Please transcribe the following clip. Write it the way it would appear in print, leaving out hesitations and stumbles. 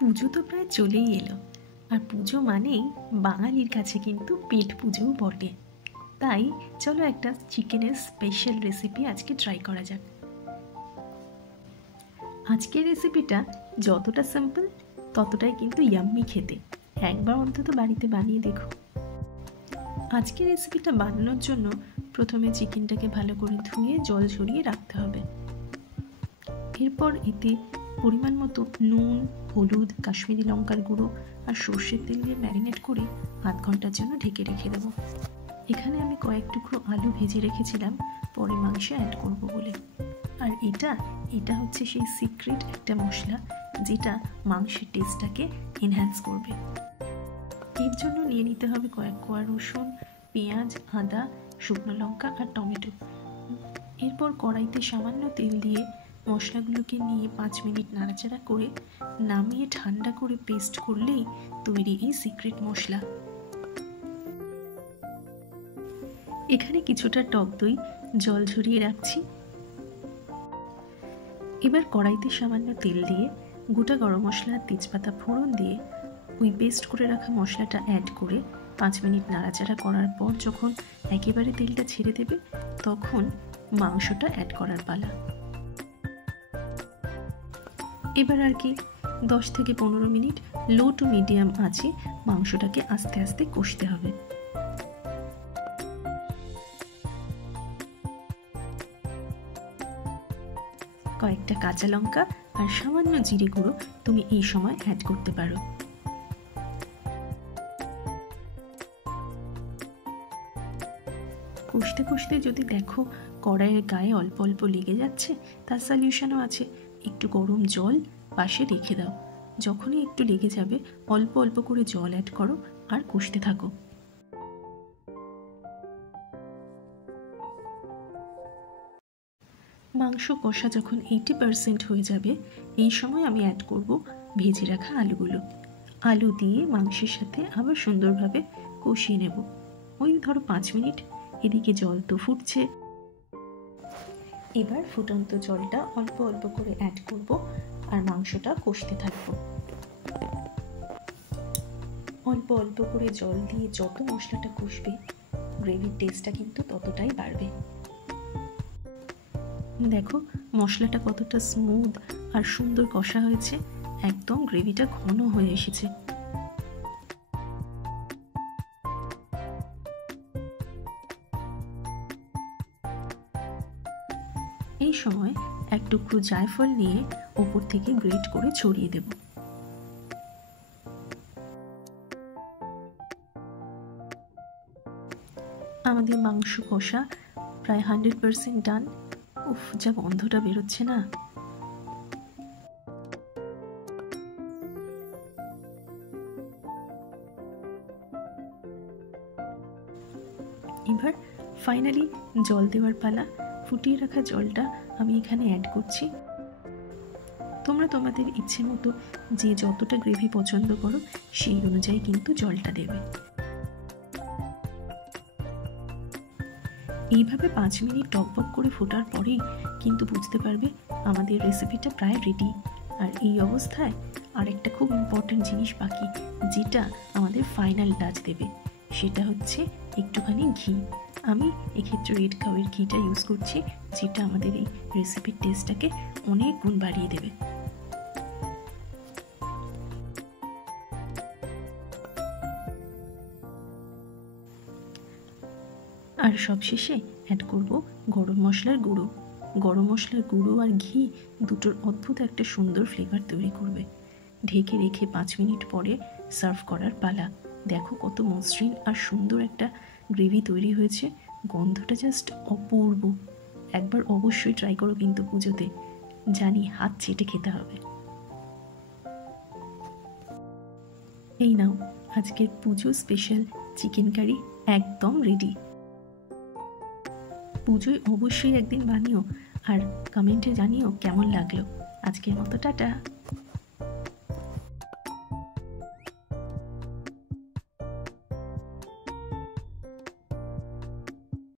পুজো তো প্রায় চলেই এলো, আর পুজো মানেই বাঙালির কাছে কিন্তু পেট পুজোও বটে। তাই চলো একটা চিকেনের স্পেশাল রেসিপি আজকে ট্রাই করা যাক। আজকের রেসিপিটা যতটা সিম্পল ততটাই কিন্তু ইয়াম্মি খেতে। একবার অন্তত বাড়িতে বানিয়ে দেখো। আজকের রেসিপিটা বানানোর জন্য প্রথমে চিকেনটাকে ভালো করে ধুয়ে জল ঝরিয়ে রাখতে হবে। এরপর এতে পরিমাণ মতো নুন, হলুদ, কাশ্মীরি লঙ্কার গুঁড়ো আর সর্ষের তেল দিয়ে ম্যারিনেট করে আধ ঘন্টার জন্য ঢেকে রেখে দেবো। এখানে আমি কয়েক টুকরো আলু ভেজে রেখেছিলাম পরে মাংসে অ্যাড করব বলে। আর এটা হচ্ছে সেই সিক্রেট একটা মশলা যেটা মাংসের টেস্টটাকে এনহ্যান্স করবে। এর জন্য নিয়ে নিতে হবে কয়েক কোয়া রসুন, পেঁয়াজ, আদা, শুকনো লঙ্কা আর টমেটো। এরপর কড়াইতে সামান্য তেল দিয়ে মশলাগুলোকে নিয়ে 5 মিনিট নাড়াচাড়া করে নামিয়ে ঠান্ডা করে পেস্ট করলেই তৈরি এই সিক্রেট মশলা। এখানে কিছুটা টক দই জল ঝরিয়ে রাখছি। এবার কড়াইতে সামান্য তেল দিয়ে গোটা গরম মশলা আর তেজপাতা ফোড়ন দিয়ে ওই পেস্ট করে রাখা মশলাটা অ্যাড করে 5 মিনিট নাড়াচাড়া করার পর যখন একেবারে তেলটা ছেড়ে দেবে তখন মাংসটা অ্যাড করার পালা। এবার আর কি 10 থেকে 15 মিনিট লো টু মিডিয়াম আঁচে মাংসটাকে আস্তে আস্তে কষতে হবে। কয়েকটা কাঁচা লঙ্কা আর সামান্য জিরে গুঁড়ো তুমি এই সময় অ্যাড করতে পারো। কষতে কষতে যদি দেখো কড়াইয়ের গায়ে অল্প অল্প লেগে যাচ্ছে, তার সলিউশনও আছে। একটু গরম জল পাশে রেখে দাও। যখনই একটু লেগে যাবে অল্প অল্প করে জল অ্যাড করো আর কষতে থাকো। মাংস কষা যখন 80% হয়ে যাবে এই সময় আমি অ্যাড করব ভেজে রাখা আলুগুলো। আলু দিয়ে মাংসের সাথে আবার সুন্দরভাবে কষিয়ে নেব। ওই ধরো 5 মিনিট। এদিকে জল তো ফুটছে। এবার ফুটন্ত জলটা অল্প অল্প করে অ্যাড করব আর মাংসটা কষতে থাকবো। অল্প অল্প করে জল দিয়ে যত মশলাটা কষবে গ্রেভির টেস্টটা কিন্তু ততটাই বাড়বে। দেখো মশলাটা কতটা স্মুথ আর সুন্দর কষা হয়েছে, একদম গ্রেভিটা ঘন হয়ে এসেছে। এই সময় এক টুকরো জায়ফল নিয়ে ওপর থেকে গ্রেট করে ছড়িয়ে দেব। আমাদের মাংস কষা প্রায় 100% ডান। উফ, যা গন্ধটা বেরোচ্ছে না! এবার ফাইনালি জল দেওয়ার পালা। ফুটিয়ে রাখা জলটা আমি এখানে অ্যাড করছি। তোমরা তোমাদের ইচ্ছে মতো যে যতটা গ্রেভি পছন্দ করো সেই অনুযায়ী কিন্তু জলটা দেবে। এইভাবে 5 মিনিট টকবক করে ফোটার পরেই কিন্তু বুঝতে পারবে আমাদের রেসিপিটা প্রায় রেডি। আর এই অবস্থায় আরেকটা খুব ইম্পর্টেন্ট জিনিস বাকি, যেটা আমাদের ফাইনাল টাচ দেবে, সেটা হচ্ছে একটুখানি ঘি। আমি এক্ষেত্রে রেড কাউয়ের ঘিটা ইউজ করছি, যেটা আমাদের এই রেসিপির টেস্টটাকে অনেক গুণ বাড়িয়ে দেবে। আর সবশেষে অ্যাড করব গরম মশলার গুঁড়ো। গরম মশলার গুঁড়ো আর ঘি দুটোর অদ্ভুত একটা সুন্দর ফ্লেভার তৈরি করবে। ঢেকে রেখে 5 মিনিট পরে সার্ভ করার পালা। দেখো কত মসৃণ আর সুন্দর একটা গ্রেভি তৈরি হয়েছে। গন্ধটা জাস্ট অপূর্ব। একবার অবশ্যই ট্রাই করো কিন্তু পুজোতে, জানি হাত চেটে খেতে হবে। এই নাও আজকের পুজো স্পেশাল চিকেন কারি একদম রেডি। পুজোয় অবশ্যই একদিন বানিও আর কমেন্টে জানিও কেমন লাগলো। আজকের মতো টাটা।